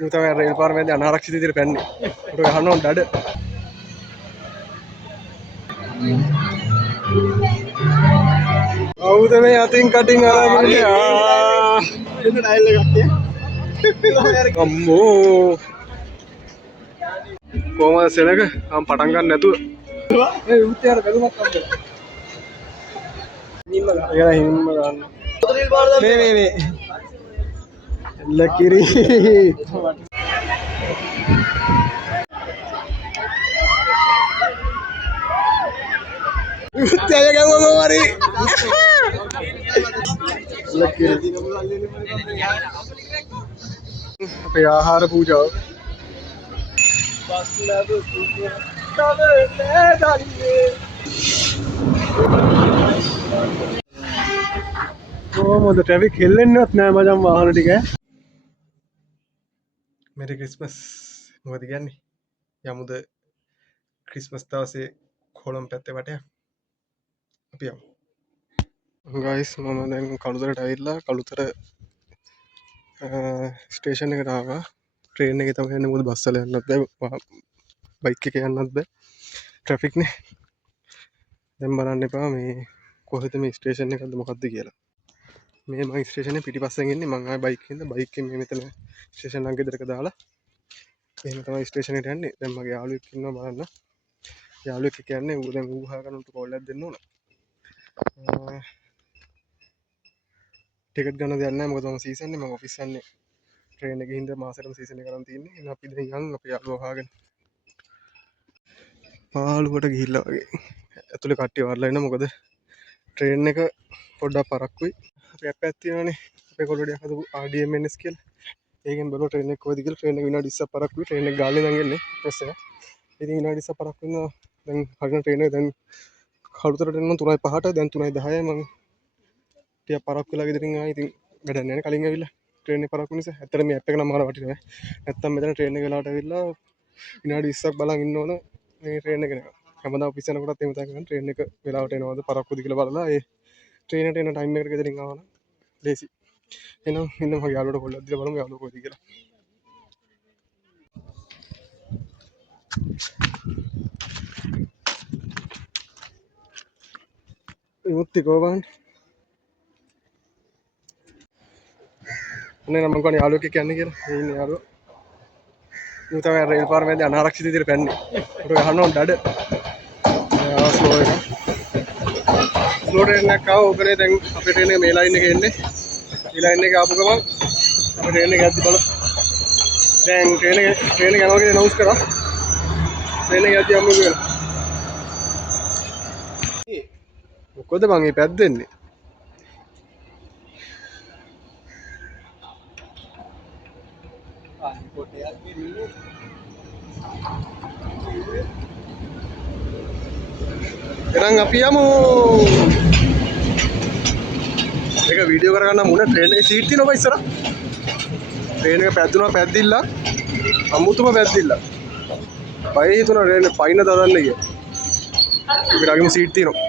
Nu තමයි rail පාර මැද අනාරක්ෂිත විදිහට පැන්නේ. උඩ ගහන්න ඕන දඩ. කවුද මේ අතින් කටින් අරගෙන එන්න ඩයල් එකක් තිය. අම්මෝ. කොහමද සෙනග? මම පටන් ගන්න නැතුව. ඒ උත්තරය බැලුමක් අම්බලා. හිම්ම ගන්න. ඒකලා හිම්ම ගන්න. මේ. ලකිරි. උත්තරය ගමම වරි. ලකිරි. අපේ ආහාර පූජාව. කොහොමද ට්‍රැෆික් හෙල්ලෙන්නවත් නෑ මචං වාහන ටික. මෙරි ක්‍රිස්මස්. මොකද කියන්නේ? යමුද ක්‍රිස්මස් දවසේ කොළඹ පැත්තේ වටයක්. අපි යමු. ගයිස් මම දැන් කළුතරට ඇවිල්ලා කළුතර ස්ටේෂන් එකට ආවා. ට්‍රේන් එකේ තමයි යන්නේ. මොකද බස් වල යන්නත් බෑ. බයික් එකේ යන්නත් බෑ. ට්‍රැෆික් නේ. දැන් බලන්න එපා මේ කොහෙද මේ ස්ටේෂන් එකද මොකද්ද කියලා. මේ මම ස්ටේෂන් එකේ පිටිපස්සෙන් ඉන්නේ. මම ආයේ බයික් එකෙන්ද බයික් එකෙන් මේ මෙතන ස්ටේෂන් ළඟ ගෙදරක දාලා එහෙම තමයි ස්ටේෂන් එකට යන්නේ. දැන් මගේ යාළුවෙක් ඉන්නවා බලන්න. යාළුවෙක් කියන්නේ ඌ දැන් ඌ හොයාගන්නට කෝල් එකක් දෙන්න ඕන. ටිකට් ගන්න දෙයක් නැහැ මොකද මම සීසන් නේ මම ඔෆිස් යන්නේ. ට්‍රේන් එකේ හින්දා මාසෙටම සීසන් එක කරන් තියෙන්නේ. එහෙනම් අපි දැන් යන් අපේ යාළුවා හොයාගෙන. පාළුවට ගිහිල්ලා වගේ. ඇතුලේ කට්ටිය වරලා ඉන්න මොකද ට්‍රේන් එක පොඩ්ඩක් පරක්කුයි. අපි ඇප් එකක් තියෙනවානේ. අපේ කොළොඩියක් හදපු RDMNS කියලා. ඒකෙන් බලුවා ට්‍රේන් එක කොහෙද කියලා. ට්‍රේන් එක විනාඩි 20ක් පරක්කුයි. ට්‍රේන් එක ගාල්ලේ දැන් එන්නේ ප්‍රෙස් එක. ඉතින් විනාඩි 20ක් පරක්කු වෙනවා. දැන් හරින ට්‍රේන් එක දැන් කළුතරට එන්න 3:05ට දැන් 3:10යි මම ටිකක් පරක්කු වෙලා ගෙදරින් ආවා. ඉතින් වැඩක් නැහැ නේ කලින් ඇවිල්ලා ට්‍රේන් එක පරක්කු නිසා. ඇත්තට මේ ඇප් එක නම් මාර වටිනවා. නැත්තම් මෙතන ට්‍රේන් එක වෙලාවට ඇවිල්ලා විනාඩි 20ක් බලන් ඉන්න ඕන මේ ට්‍රේන් එක එනවා. හැමදාම ඔෆිස් යනකොටත් එහෙම තමයි කරන්නේ. ට්‍රේන් එක වෙලාවට එනවද පරක්කුද කියලා බලලා ඒ ට්‍රේන් එකට එන ටයිම් එකට ගෙදරින් ආවා නම් ලේසි. එහෙනම් ඉන්න මගේ යාළුවට කොල්ලක් දීලා බලමු යාළුවා කොහෙද කියලා. මුත්ති කොහොමද? නේ නම් මං කියන්නේ යාළුවෙක් කියන්නේ කියලා. මේ ඉන්නේ යාළුවා. Nu තමයි රේල් පාර මැද අනාරක්ෂිත විදිහට පැන්නේ. උඩ ගහන්න ඕන දඩ. ස්ලෝ එක. ස්ලෝ ට්‍රේන් එකක් ආවා. ඕකනේ දැන් අපේ ට්‍රේන් එක මේ ලයින් එකේ එන්නේ. මේ ලයින් එකේ ආපු ගමන් අපේ ට්‍රේන් එක යද්දි බලමු. දැන් ට්‍රේන් එක යනවා කියලා අනවුන්ස් කරා. ට්‍රේන් එක යද්දි අම්මු කියලා. මොකද මං මේ පැද්දෙන්නේ? එහෙනම් අපි යමු. මේක වීඩියෝ කරගන්න මුණ ට්‍රේන් එකේ සීට් තියෙනවා ඉස්සරහ. ට්‍රේන් එක පැද්දුනා පැද්දිලා අමුතුම පැද්දිලා. බය හිතුණා ට්‍රේන් එක පයින් දාන්න කියලා. අපිට අගේම සීට් තියෙනවා.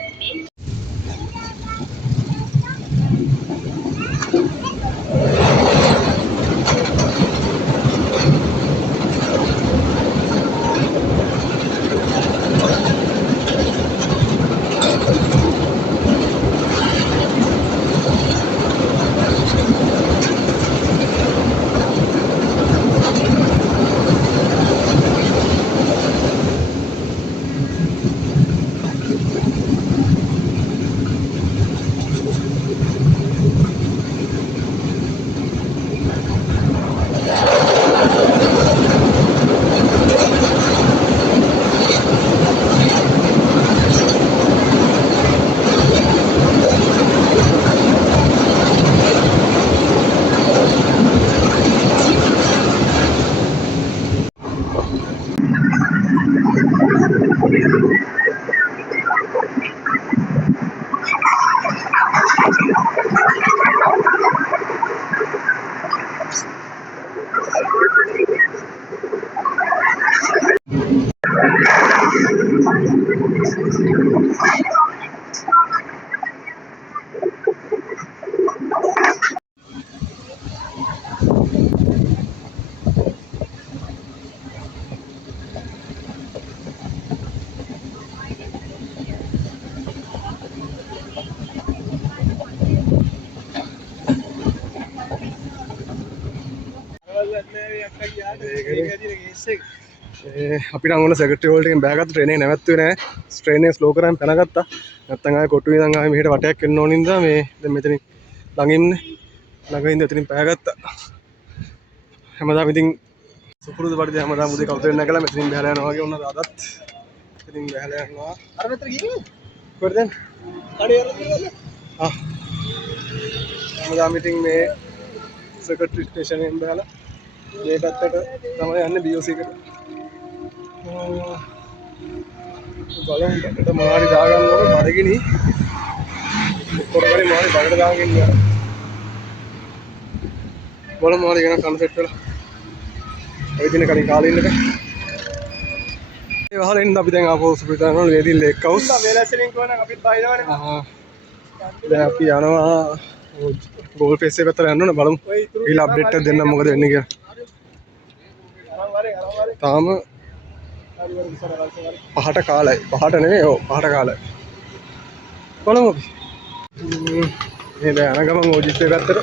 අපි නම් ඕන සෙක්‍රටරි හෝල් එකෙන් බෑගත්ත ට්‍රේන් එක නැවැත්තුවේ නෑ. ට්‍රේන් එක ස්ලෝ කරන් පැනගත්තා. නැත්තම් ආයේ කොටුවේ ඉඳන් ආයේ මෙහෙට වටයක් එන්න ඕන නිසා මේ දැන් මෙතනින් ළඟින් ළඟින්ද එතනින් පෑගත්තා. හැමදාම ඉතින් සුපුරුදු පරිදි හැමදාම උදේ කවුරුද නැගලා මෙතනින් බහලා යනවා වගේ වුණා අදත්. ඉතින් බහලා යනවා. අර මෙතන ගිහින් කොහෙද දැන්? කඩේ යන්න තියෙනවද? ආ. හැමදාම ඉතින් මේ සෙක්‍රටරි ස්ටේෂන් එකෙන් බහලා මේ පැත්තට තමයි යන්නේ BOC එකට. බලමු බඩට මාරි දාගන්න ඕන බඩගිනි. කොරකරි මාරි බඩට දාගෙන යනවා. බලමු මාරි ගණන් කන්සෙප්ට් වල. ඒ දින කලින් කාලේ ඉන්නක. ඒ වහල ඉන්න අපි දැන් ආපහු සුපිරිතාන වල වේදින් ලේක් හවුස්. වේලැස්සලින් කොහොනම් අපිත් බහිනවනේ. දැන් අපි යනවා ගෝල් ෆේස් එක පැත්තට යන්න ඕන බලමු. ඊළඟ අප්ඩේට් එක දෙන්නම් මොකද වෙන්නේ කියලා. තාම පහට කාලයි. පහට නෙමෙයි ඔව් පහට කාලයි. බලමු අපි. මේ දැන් යන ගමන් ඕජිස් එක පැත්තට.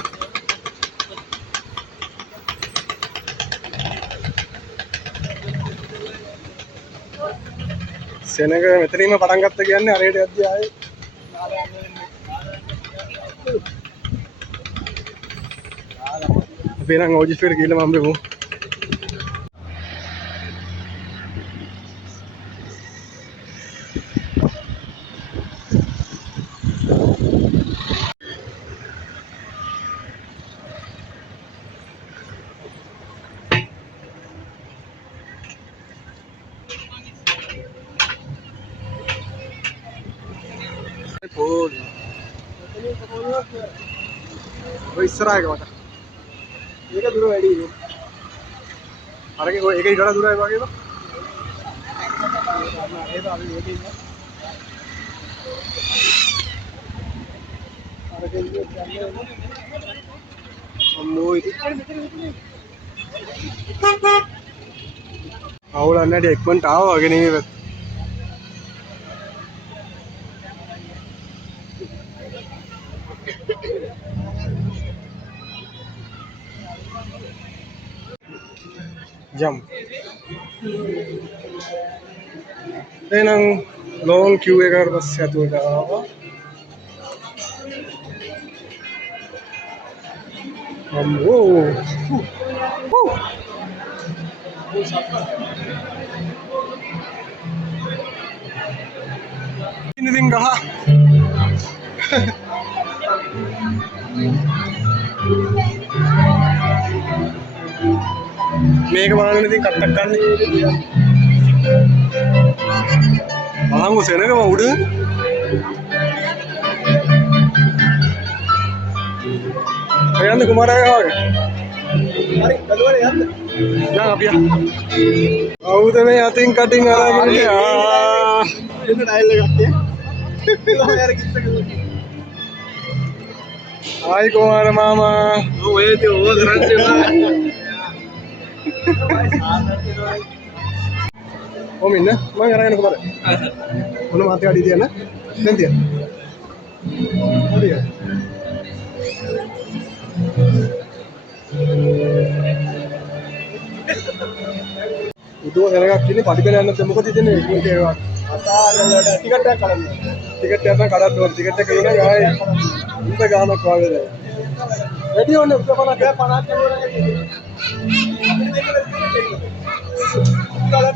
සෙනග මෙතනින්ම පටන් ගත්ත කියන්නේ අරේට යද්දී ආයේ අපි නම් ඕජිස් එකට ගිහලා මම බෙමු. පොල් ඔය ඉස්සරහට මට ඒක දුර වැඩි නේ අරගේ ඔය ඒක ඊට දුරයි වගේද ඒක අපි මේකේ ඉන්න අරගේ ඉන්නේ අම්මෝ ඉතින් අවුලක් නැටි එක්මන්ට ආවා වගේ නෙමෙයි jump. Then long queue eකට පස්සේ අතුවට ආවා. අම්මෝ. ඉතින් ගහ. මේක බලන්න ඉතින් කට්ටක් ගන්න. බලංගු සෙනගම උඩ. යන්න කුමාරයා වගේ. හරි බැලුවනේ යන්න. දැන් අපි ආවුද මේ අතින් කටින් අරගෙන ආ. එන්න ඩයල් එකක් තිය. ලෝයර කිත්තක. ආයි කුමාර මාමා. ඔය ඉතින් ඕක කරන්නේ. Om inne, මම අරගෙන කොහමද? මොන මාතේ අඩිය තියන්න? දැන් තියන්න. හරිය. උදෝ හැරගක් ඉන්නේ පඩිපෙළ යන්න මොකද ඉතින්නේ ඒවා. අතාරවලට ටිකට් එකක් කඩන්න. ටිකට් එකක් කඩන්න ඕන. ටිකට් එක ඉන්නේ ආයේ උන්ට ගානක් වගේ. වැඩි ඕනේ 50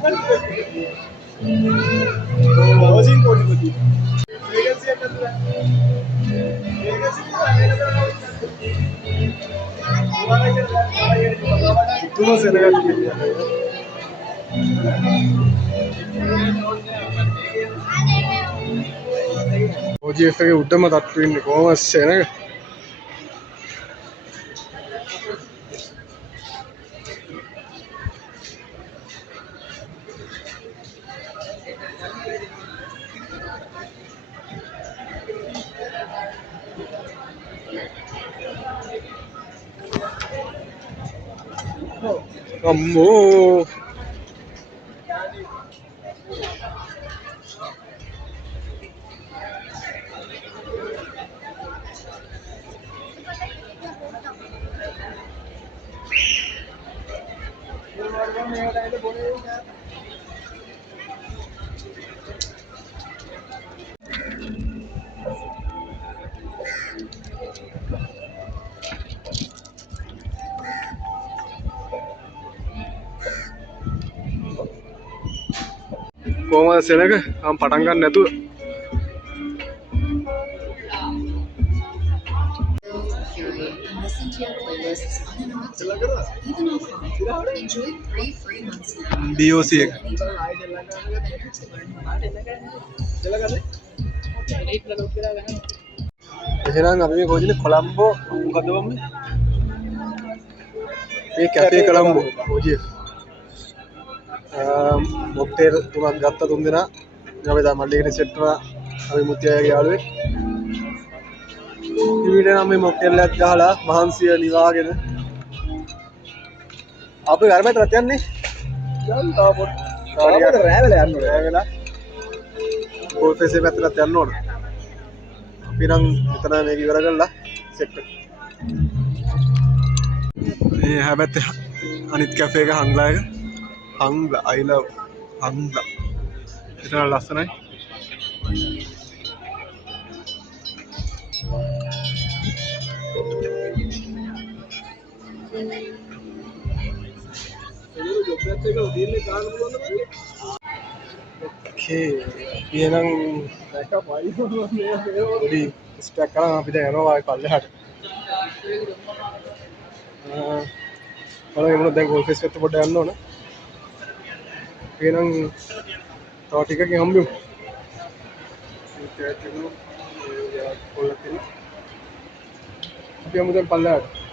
50 Housing code होती है। Vacancy है कितना? Vacancy कितना से लगा दिया? OGF के उद्यम तत्व इन कॉमर्स से ना अम्मो කොහමද සෙනග මම පටන් ගන්න නැතුව and listen to your playlists uninterrupted, even offline. Enjoy 3 free months now. DOC එක එහෙනම් අපි මේ කොහෙද කොළඹ මොකද වම්මේ මේ කැෆේ කොළඹ ඔජිය මොක්ටේල් තුනක් ගත්ත තුන් දෙනා අපි දැන් මල්ලිගෙන සෙට් වුණා අපි මුත්‍යාගේ යාළුවෙක් ඉවිල නම් මේ මොක්ටේල් එකක් ගහලා මහන්සිය නිවාගෙන අපි ගර්මයට යන්නේ දැන් තාපොත් කාඩියට රෑ වෙලා යන්න ඕනේ රෑ වෙලා ගෝල් ෆේස් එක පැත්තට යන්න ඕනේ අපි නම් මෙතන මේක ඉවර කරලා සෙට් එක මේ හැබැයි අනිත් කැෆේ එක හංගලා එක හංගලා I love හංගලා එතන ලස්සනයි Okay, එහෙනම් පොඩි ස්ටැක් කරන් අපි දැන් යනවා ආයි පල්ලෙහාට. බලමු මොනවද දැන් ගෝල් ෆේස් එකට පොඩ්ඩක් යන්න ඕන. එහෙනම් තව ටිකකින් හම්බෙමු. අපි යමු දැන් පල්ලෙහාට.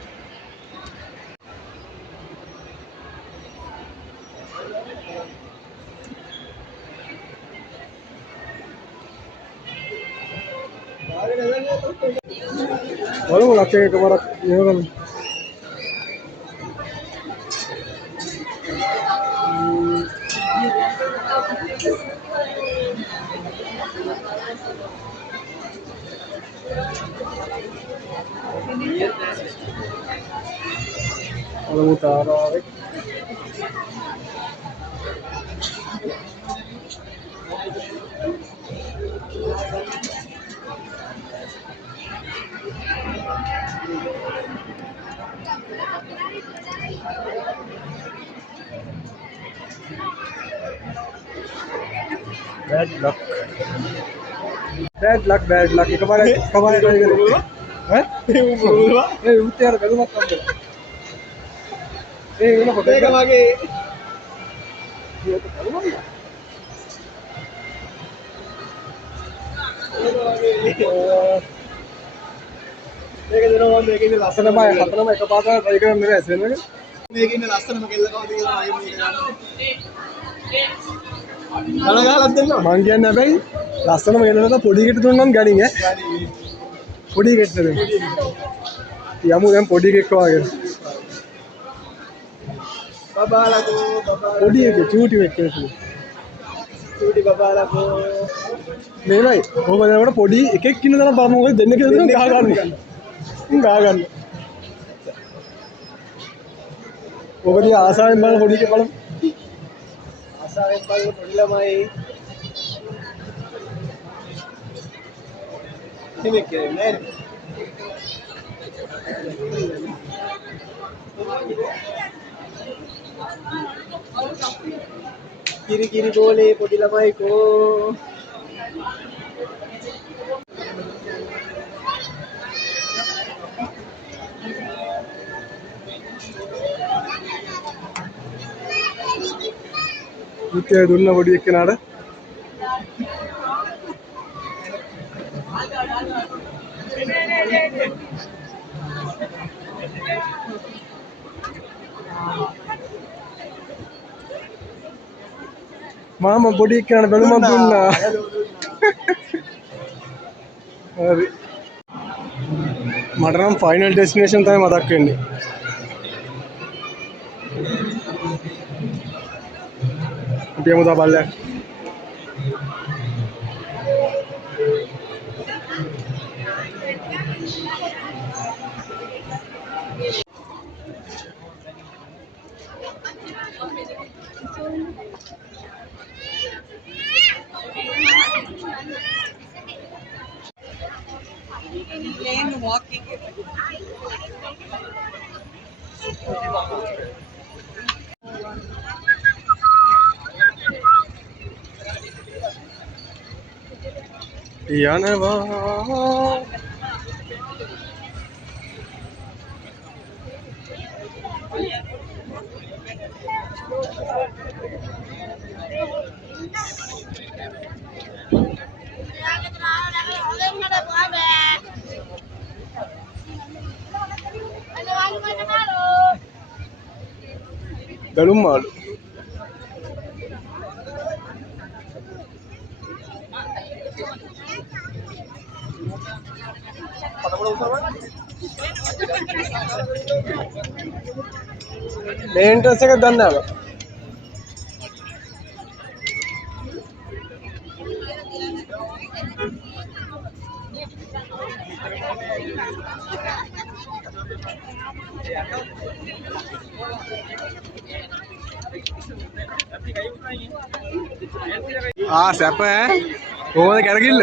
බලමු ලක්ෂයක එකපාරක් ඉවරගන්න. බලමු තාරාවෙක් bad luck එකපාරක් ඈ ඒ උත්තරය බැලුමක් තමයි ඒ වෙන කොට එක වගේ මේක දෙනවා මම මේකේ ඉන්න ලස්සනම හතරම එකපාරට try කරන්න නෙවෙයි ඇසෙන්නේ මේකේ ඉන්න ලස්සනම කෙල්ල කවද කියලා ආයෙ මේක ගලගලක් දෙන්න මං කියන්නේ හැබැයි ලස්සනම කෙල්ලට පොඩි ගෙට දුන්නම් ගනින් ඈ පොඩි ගෙට දෙන්න යමු දැන් පොඩි ගෙක් වගේ බබාලකෝ පොඩි එක චූටි වෙක් කියලා චූටි බබාලකෝ මේවයි කොහොමද නේද පොඩි එකෙක් ඉන්න දන බලමු මොකද දෙන්න කියලා ගහ ගන්න ඔබදී ආසාවෙන් බලන පොඩි එකේ බලමු ආසාවෙන් බලන පොඩි ළමයි කෙනෙක් කියන්නේ කිරි කිරි බෝලේ පොඩි ළමයි කෝ උත්තර දුන්න පොඩි එක්කනට මාම පොඩි එක්කනට බැලුමක් දුන්නා හරි මට නම් ෆයිනල් ඩෙස්ටිනේෂන් තමයි මතක් වෙන්නේ අපි යමු තා බල්ලයක් යනවා බැලුම් මාළු මේ එන්ට්‍රන්ස් එක දන්නේ නැහැ සැප ඈ කොහොමද කැරකිල්ල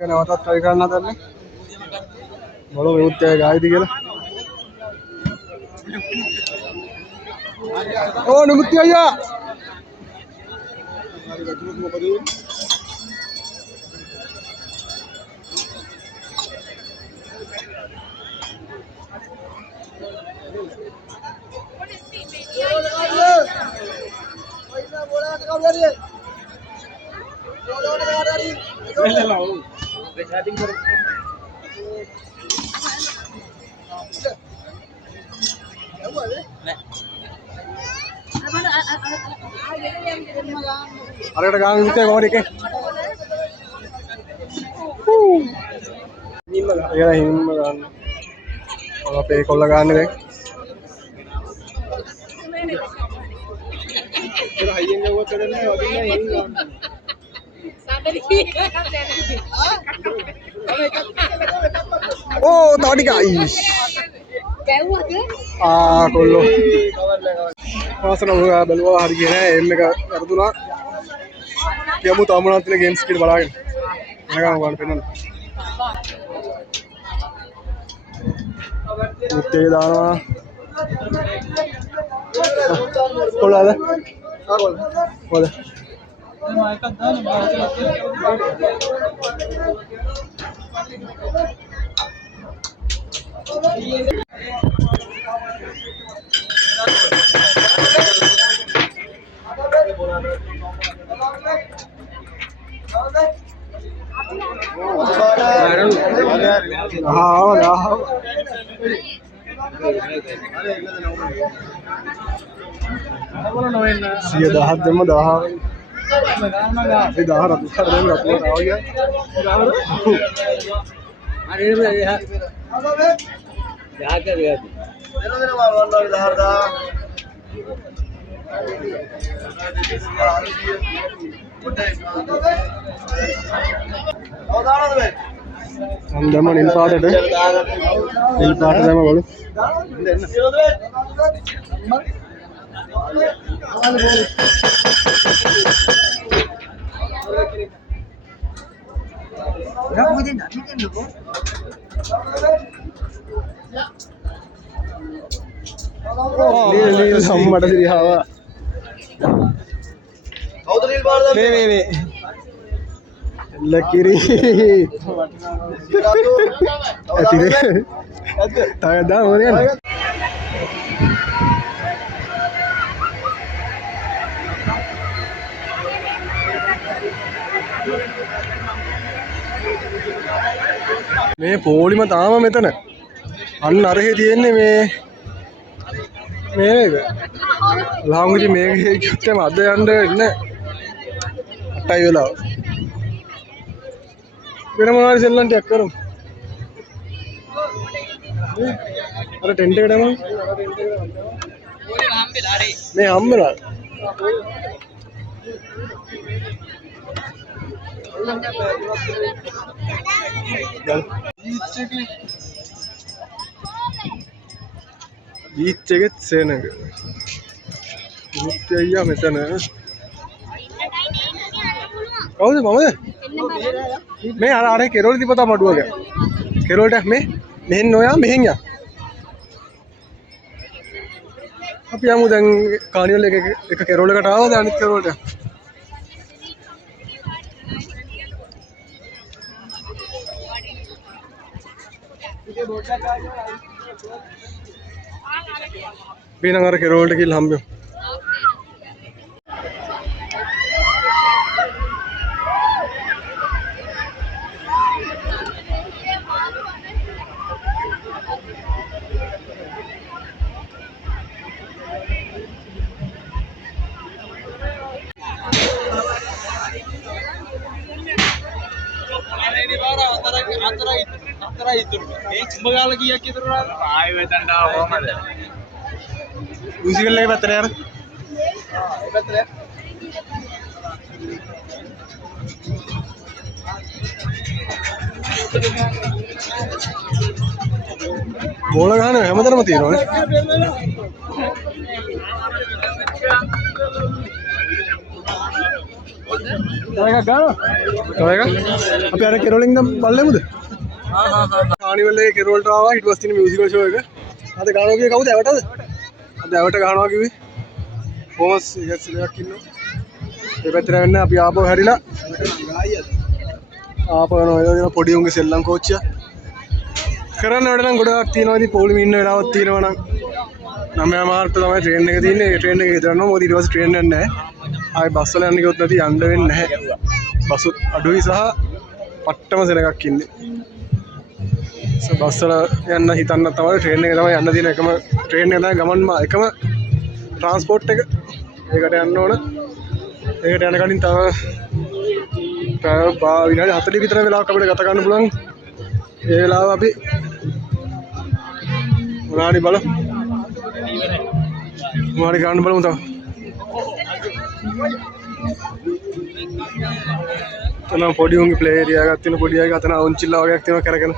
නැවතත් try කරන්න හදන්නේ බලමු මෙවුත් ගායිද කියලා ඕ නුමුත්ති අයියා අරකට ගාන විතේ කොහොමද එකේ හිම්ම ගන්න අපේ කොල්ල ගන්න දැන් ඒක හයියෙන් ගවුවත් කරන්නේ වදින්නේ හිම් ගන්න ඕ තාඩිකයි ගැව්වද කොල්ලෝ පාසන බැලුවා හරි ගියේ නෑ එම් එක කරදුනා කියමු තාමනාත් තියෙන ගේම්ස් කියලා බලාගෙන එනකම් ගන්න පෙන්නන්න මුත්තේ දානවා කොල්ලාද කොල්ල මම එකක් දාන්න සිය දහත් දෙම 10 ඒ 10 රතු කරගෙන රතුවට ආවිය හරි නේද යාක රියද එනදෙන වරවන්න 10 දැම්ම නිල් පාටට දැම්ම බලු සම්මට සිරිහාව ලකිරි ඇතිද තවදා ඕනේ මේ පොලිම තාම මෙතන අන්න අරහෙ තියෙන්නේ මේක ලාංගුජි මේක කිව්වම අද යන්න ඉන්නේ 8යි වෙලාව වෙන මොනවද සෙල්ලම් ටිකක් කරමු අර ටෙන්ට් එකට යමු මේ හම්බෙලා බීච් එකෙත් සේනක බීච් අයියා මෙතන කවුද මමද මේ අර කෙරෝල තිබ්බා මඩුවක කෙරෝලට මෙහෙන් නොයා මෙහෙන් යා අපි යමු දැන් කානිවල් එක කෙරෝලකට ආවද අනිත් කෙරෝලට බීනං අර කෙරෝලට ගිහලා හම්බෙමු म्यूजिकल लेके बता यार बोला कहाँ है मतलब मत हीरो अब यार केरोलिंग दम बल्ले मुझे කානිවල් එකේ කෙරෝල්ට ආවා ඊට පස්සේ තියෙන මියුසිකල් ෂෝ එක. අද ගානවා කිව්වේ කවුද? ඇවටද? අද ඇවට ගානවා කිව්වේ. බොස් ඉස්සෙල්ලක් ඉන්නවා. ඒ පැත්තට වෙන්න අපි ආපහු හැරිලා ආපහු යනවා පොඩි උන්ගේ සෙල්ලම් කෝච්චිය. කරන්න වැඩ නම් ගොඩක් තියෙනවා. ඉතින් පොලිමේ ඉන්න වෙලාවක් තියෙනවා නම් 9 මාර්ට තමයි ට්‍රේන් එක තියෙන්නේ. ඒ ට්‍රේන් එකේ ඉඳලා මොකද ඊට පස්සේ ට්‍රේන් එකක් නැහැ. ආයි බස් වල යන්න ගියොත් නැති යන්න වෙන්නේ නැහැ. බසුත් අඩුයි සහ පට්ටම සෙනගක් ඉන්නේ. බස් වල යන්න හිතන්න තමයි ට්‍රේන් එක තමයි යන්න තියෙන එකම ට්‍රේන් එක තමයි ගමන්ම එකම ට්‍රාන්ස්පෝර්ට් එක. ඒකට යන්න ඕන. ඒකට යන කලින් තව විනාඩි 40 විතර වෙලාවක් අපිට ගත කරන්න පුළුවන්. ඒ වෙලාව අපි මොනාරි බලමු. මොනාරි ගන්න බලමු තව. තන පොඩි උන්ගේ ප්ලේ ඒරියා එකක් තියෙන පොඩි අයගේ අතන අවුන්චිල්ලා වගේක් තියෙනවා කරගෙන.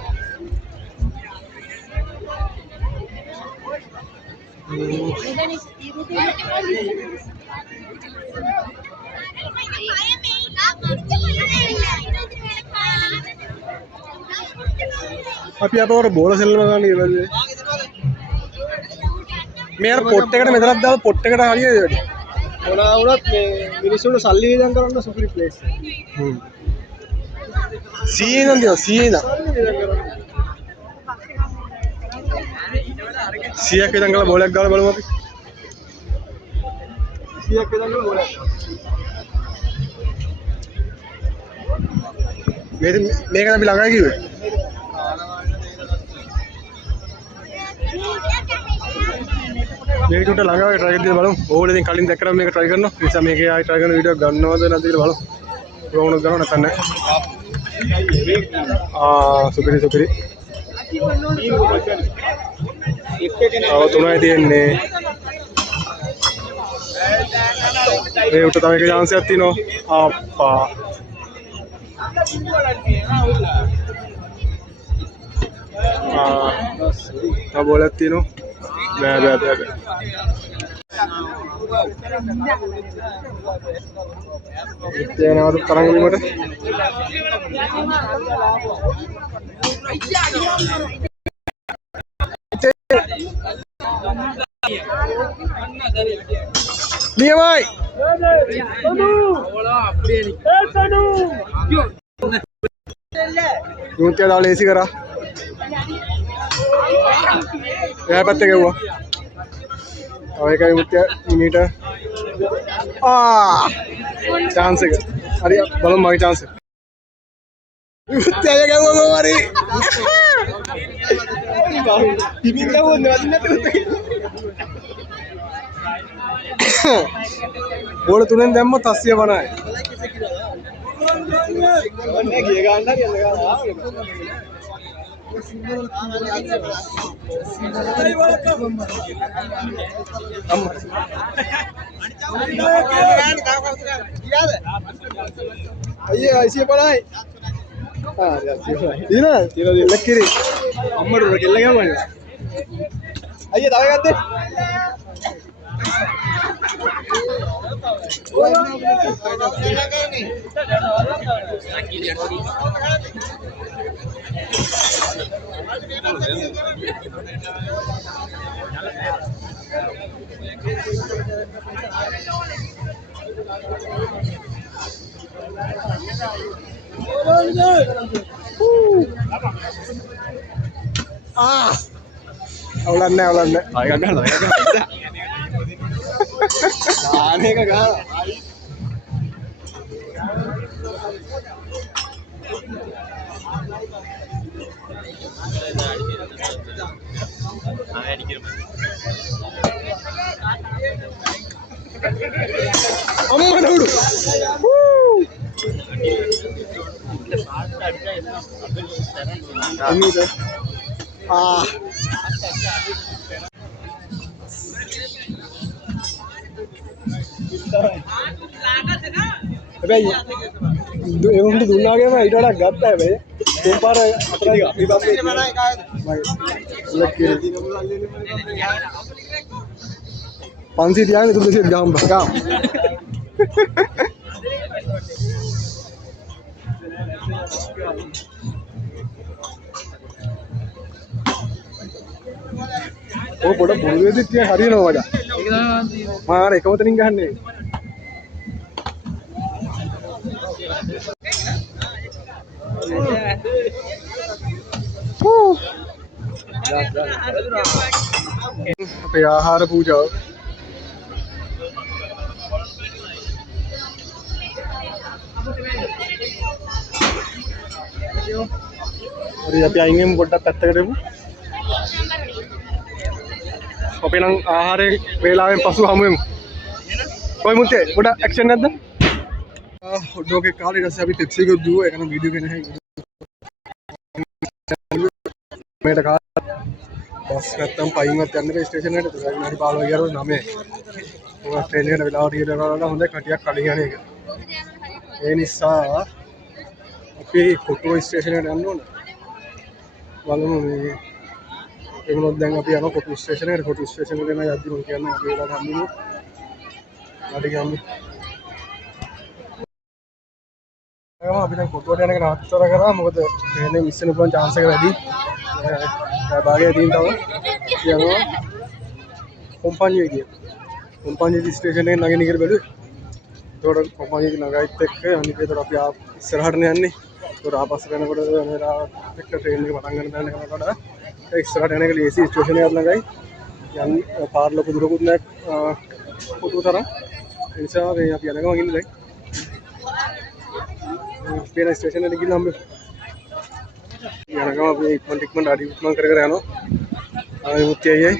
අපි අපේ බෝල සෙල්ලම ගන්න ඉවරයි. මේ අර පොට් එකට මෙතනක් දාලා පොට් එකට හරියද වැඩි. මොනවා වුණත් මේ මිනිස්සුන්ට සල්ලි වියදම් කරන්න සුපිරි ප්ලේස්. සීයේ නම් දිනවා සීයේ නම්. 100ක් විතර ගාලා බෝලයක් ගාලා බලමු අපි. 100ක් විතර ගාලා බෝලයක්. මේක අපි ළඟයි කිව්වේ. මේක උට ළඟයි try කරලා බලමු. ඕගොල්ලෝ ඉතින් කලින් දැක්කම මේක try කරනවා. ඒ නිසා මේකේ ආයි try කරන වීඩියෝ ගන්නවද නැද්ද කියලා බලමු. ප්‍රෝණොත් ගන්නව නැත්නම් නැහැ. සුපිරි සුපිරි. තව 3යි තියෙන්නේ. මේ උට තව එක chance එකක් තියෙනවා. අප්පා. තව බෝලයක් තියෙනවා. බෑ. ඉතින් තරංග වීමට නියමයි. විමුක්තිය දාලා ලේසි කරා. එයා පැත්තේ ගෙවුවා. තව එකයි විමුක්තිය මිනිට chance එක. හරි බලමු මගේ chance එක. විමුක්තිය ගෙවුවා හරි. ටිමින් ගෙවුවා නේද නැත්නම්. ගෝල තුනෙන් දැම්මොත් 850යි. ඔන්නේ ගිය ගන්න හරි යන්න ගාලා. අයියේ 850යි. තියෙනවා ලක්කිරි. අම්මට කෙල්ල ගමන්නේ. අයියේ තව එකක් දෙන්න. අවුලන්නේ ආය ගන්න ආනේක ගහලා අම්මා දවුඩු හැබැයි එවුන්ට දුන්නාගේම ඊට වඩා ගත්තා හැබැයි තුන් පාර හතරයි අපි බම්බේ ලක්කිරි 500 තියාගෙන ඉතුරු 200 ගාම් ගාම් ඔය පොඩ පොළොවේදී තිය හරියනවා වඩා මාර එකවතනින් ගහන්නේ අපේ ආහාර පූජාව හරි අපි අයින් වෙමු පොඩ්ඩක් පැත්තකට එමු අපි නම් ආහාරයේ වේලාවෙන් පසු හමු වෙමු කොයි මුත්තේ පොඩ ඇක්ෂන් නැද්ද ඔඩෝගේ කාලේ ඊට පස්සේ අපි පෙප්සි එකක් දුවා ඒක නම් වීඩියෝ එකේ නැහැ මේට කාලේ බස් නැත්තම් පයින්වත් යන්න බෑ ස්ටේෂන් එකට ඒක හරි 15 ගියරෝ 9 ඔය ට්‍රේන් එකට වෙලාවට ගියලා හොඳ කටියක් කඩින් යන එක ඒ නිසා අපි කොටුව ස්ටේෂන් එකට යන්න ඕන බලමු මේ ඒගොල්ලෝ දැන් අපි යනවා කොටුව ස්ටේෂන් එකට කොටුව ස්ටේෂන් එකට යන යද්දි මම කියන්නේ අපි වෙලාවට හම්බෙමු හරි ගමු අපි දැන් කොටුවට යන එක නවත්තර කරා මොකද ට්‍රේන් එක මිස් වෙන්න පුළුවන් chance එක වැඩි භාගය තියෙන තව යනවා කොම්පැනි ගිය කොම්පැනි ස්ටේෂන් එකේ නගින්න කියලා බැලුවේ ඒතකොට කොම්පැනි නගයිත් එක්ක අනිත් ඒතර අපි ඉස්සරහට යන්නේ ඒතකොට ආපස්සට යනකොට මෙලා එක්ක ට්‍රේන් එක පටන් ගන්න තැන යනකොට ඒ ඉස්සරහට යන එක ලේසි ස්ටේෂන් එකක් ළඟයි යන්නේ පාර ලොකු දුරකුත් නැහැ කොටුව තරම් ඒ නිසා මේ අපි යනකම ඉන්නේ දැන් පේන ස්ටේෂන් එකට ගිහින් හම්බෙමු යනකම අපි ඉක්මනට අඩි ඉක්මන් කර කර යනවා ආයෙ මුත්‍යයයි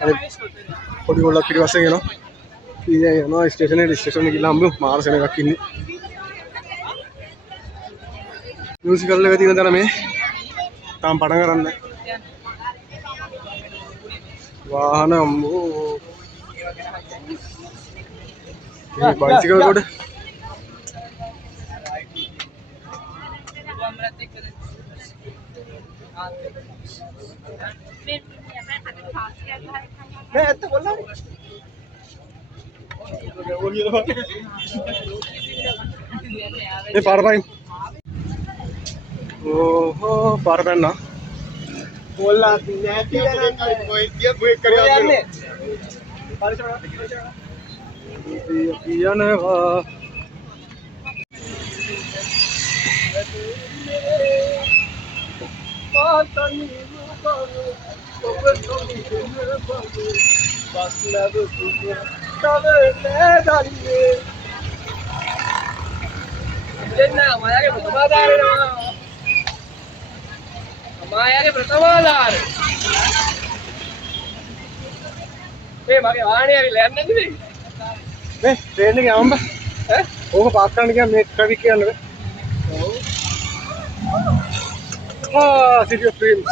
අනිත් පොඩි ගොල්ලක් පිටිපස්සෙන් එනවා ඊයේ යනවා ස්ටේෂන් එකට ස්ටේෂන් එකේ ගිහින් හම්බෙමු මාර්සෙන එකක් ඉන්නේ මියුසිකල් එක තියෙන තැන මේ තාම පටන් ගන්න වාහන අම්මෝ මේ බයිසිකල් කොට ये पार भाई ओहो पार ना बोलना नेटी ये ब्रेक कर यार पिया ने අමායාගේ ප්‍රථමාධාර මේ මගේ වාහනේ ඇවිල්ලා යන්නේ නැතිද මේ ට්‍රේන් එකේ යවන්න ඈ ඕක පාස් කරන්න ගියා මේ ට්‍රැෆික් කියන්නේ City of Dreams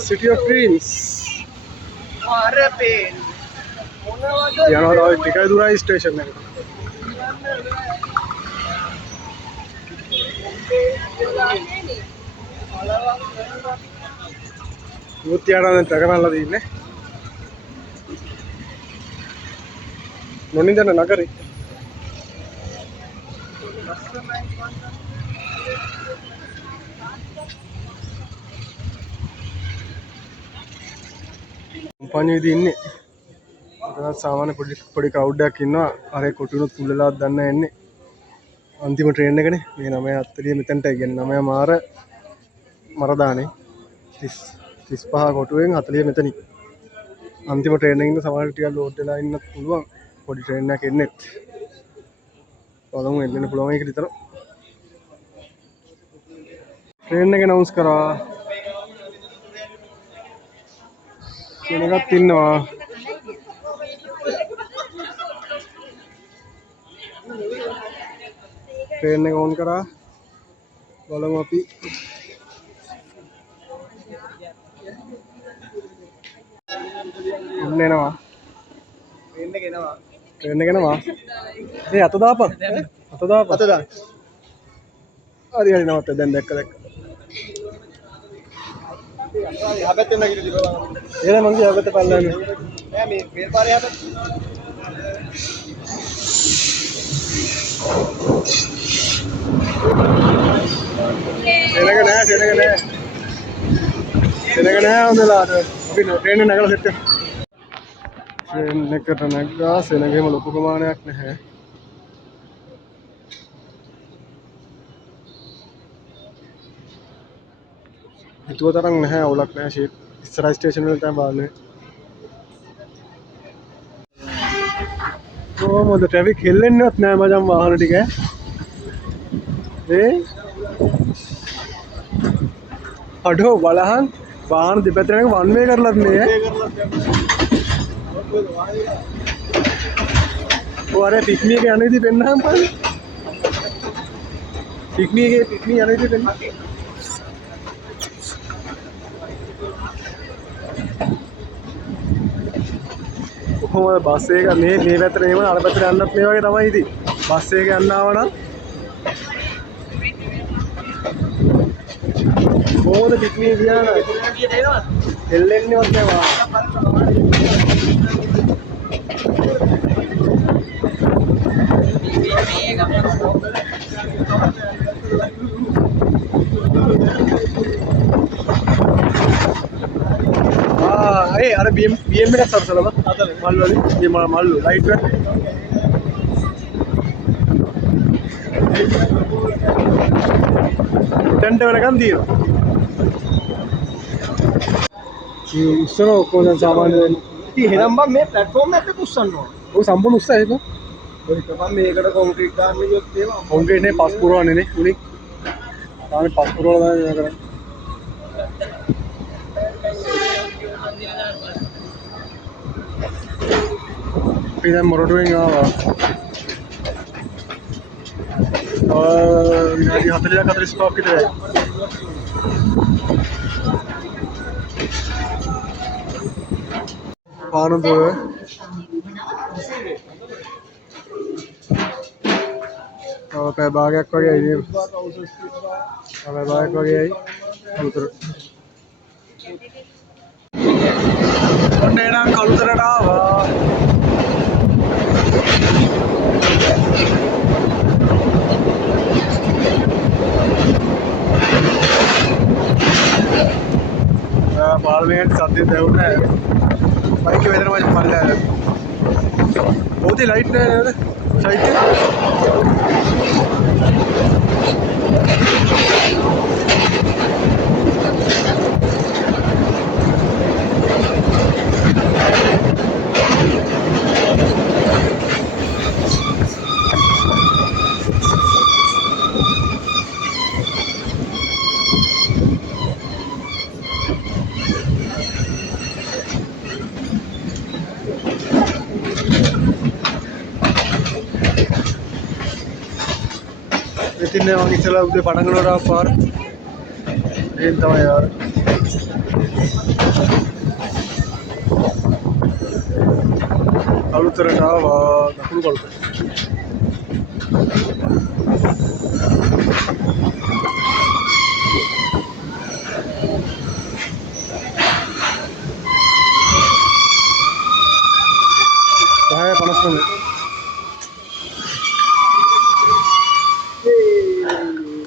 City of Dreams මාරපේන් මොනවද යනවා තව ටිකයි දුරයි ස්ටේෂන් එකට මුත්‍යාරාවෙන් තකරන්නලා තින්නේ නොනින්දන නගරේ කම්පැනි ඉන්නේ ඒකත් සාමාන්‍ය පොඩි ක්‍රවුඩ් එකක් ඉන්නවා අර කොටුනුත් පුල්ලලාත් දන්න යන්නේ අන්තිම ට්‍රේන් එකනේ මේ 9:40 මෙතනට කියන්නේ 9 මාර මරදානේ 35 කොටුවෙන් 40 මෙතනින් අන්තිම ට්‍රේන් එකකින් සමහර ටිකක් ලෝඩ් වෙලා ඉන්නත් පුළුවන් පොඩි ට්‍රේන් එකක් එන්නේ බලමු එන්න පුළුවන් ඒක විතර ට්‍රේන් එක අනවුන්ස් කරා කෙනෙක්වත් ඉන්නවා ට්‍රේන් එක ඕන් කරා බලමු අපි ඔන්න එනවා ට්‍රේන් එක එනවා මේ අත දාපන් හරි නවත්ත දැන් දැක්ක යහපැත්තෙන් නැගිටිලා බලන්න එහෙනම් මං ගියා යහපැත්ත පල්ලන්නේ නෑ මේ පාරේ යහපැත්ත සෙනග නෑ හොඳලාට අපි ට්‍රේන් එක නැගලා සෙට් ට්‍රේන් එකට නැග්ගා සෙනගෙම ලොකු ප්‍රමාණයක් නැහැ හිතුව තරම් නැහැ අවුලක් නැහැ ෂේප් ඉස්සරහ ස්ටේෂන් වල තමයි බලන්නේ කොහොමද ට්‍රැෆික් හෙල්ලෙන්නවත් නැහැ මචං වාහන ටික අඩෝ බලහන් වාහන දෙපැත්තට වන් වේ කරලත් නේ ඔය අර පික්නික් එක යන විදිහ පෙන්නහම් පස්සේ පික්නික් යන විදිහ පෙන්න කොහොමද බස් එක මේ පැත්තට එනවන අර පැත්තට යන්නත් මේ වගේ තමයි ඉතින් බස් එක යන්න ආව නම් කොහොමද පික්නික් ගියා නේද එල්ලෙන්නේවත් නැහැ अरे BM में सब चला मल वाली ये मल लाइट में टेंट वाला काम दियो सुनो कौन सा सामान है हेरंबा में प्लेटफॉर्म में पे कुස්සන්නවා वो संपूर्ण උස්ස है तो මම මේකට කොන්ක්‍රීට් දාන්න ගියොත් ඒවා කොන්ක්‍රීට් නේ පස් පුරවන්නේ නේ උනේ තාම පස් පුරවලා දාන්න කරන්නේ අපි දැන් මොරටුවෙන් ආවා විනාඩි 40ක් 45ක් විතරයි පානදුව පැය භාගයක් වගේ ඇයි නේ පැය භාගයක් වගේ ඇයි අලුතර ඔන්න එනම් කලුතරට ආවා පාර්ලිමේන්තු සද්දේ දැවුනේ බයික් වේදන වල පල්ලා පොතේ ලයිට් නේද චෛත්‍ය. ඉතින් මම ඉස්සෙල්ලා උදේ පටන් ගන්නවා පාර. එහෙන් තමයි යාර. අලුතරට ආවා දකුණු කළුට.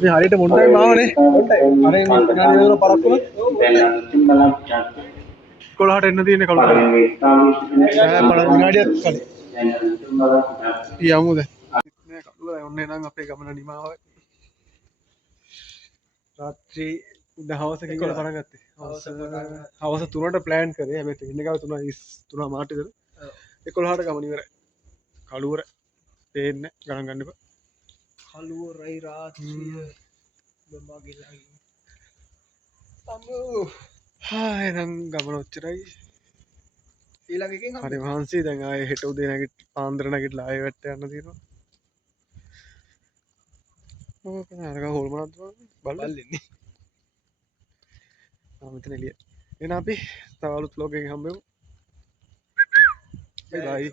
මේ හරියට මොන්ටයිම් ආවනේ. මොන්ටයිම්. අර විනාඩි දෙකක් පරක්කු වුණා. 11ට එන්න තියෙන්නේ කළුතර. විනාඩියක් කලින්. යමුද? මේ කළුතර ඔන්නේ නම් අපේ ගමන නිමාවයි. රාත්‍රී දහවස කිව්වට පටන් ගත්තේ. හවස 3ට ප්ලෑන් කරේ. හැබැයි ට්‍රේන් එක 3 මාට විතර. 11ට ගමන ඉවරයි. කළුවර පේන්නේ ගණන් ගන්න එපා. කළුවරයි රාත්‍රිය බඹගිලයි. අම්මෝ. හාය නම් ගමන ඔච්චරයි. ඊළඟ එකෙන් හරි මහන්සි දැන් ආයේ හෙට උදේ නැගිට පාන්දර නැගිටලා ආයෙ වැට්ට යන්න තියෙනවා. ඕක නරක හොල්මනක් බලන්නේ. මෙතන එළිය. එහෙනම් අපි තව අලුත් vlog එකකින් හම්බෙමු. බයි බයි.